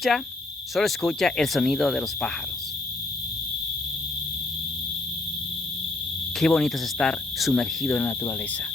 Ya, solo escucha el sonido de los pájaros. Qué bonito es estar sumergido en la naturaleza.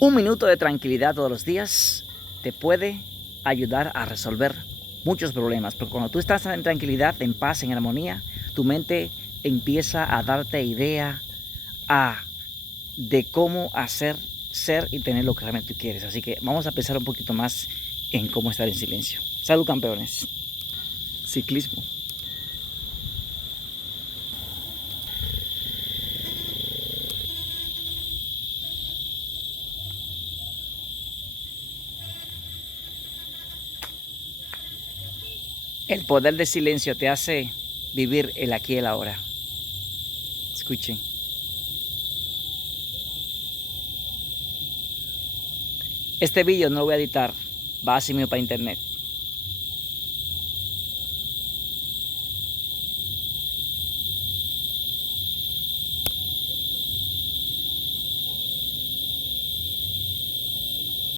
Un minuto de tranquilidad todos los días te puede ayudar a resolver muchos problemas, porque cuando tú estás en tranquilidad, en paz, en armonía, tu mente empieza a darte idea de cómo hacer, ser y tener lo que realmente tú quieres. Así que vamos a pensar un poquito más en cómo estar en silencio. Salud, campeones. Ciclismo. El poder del silencio te hace vivir el aquí y el ahora. Escuchen. Este vídeo no lo voy a editar, va así mismo para internet.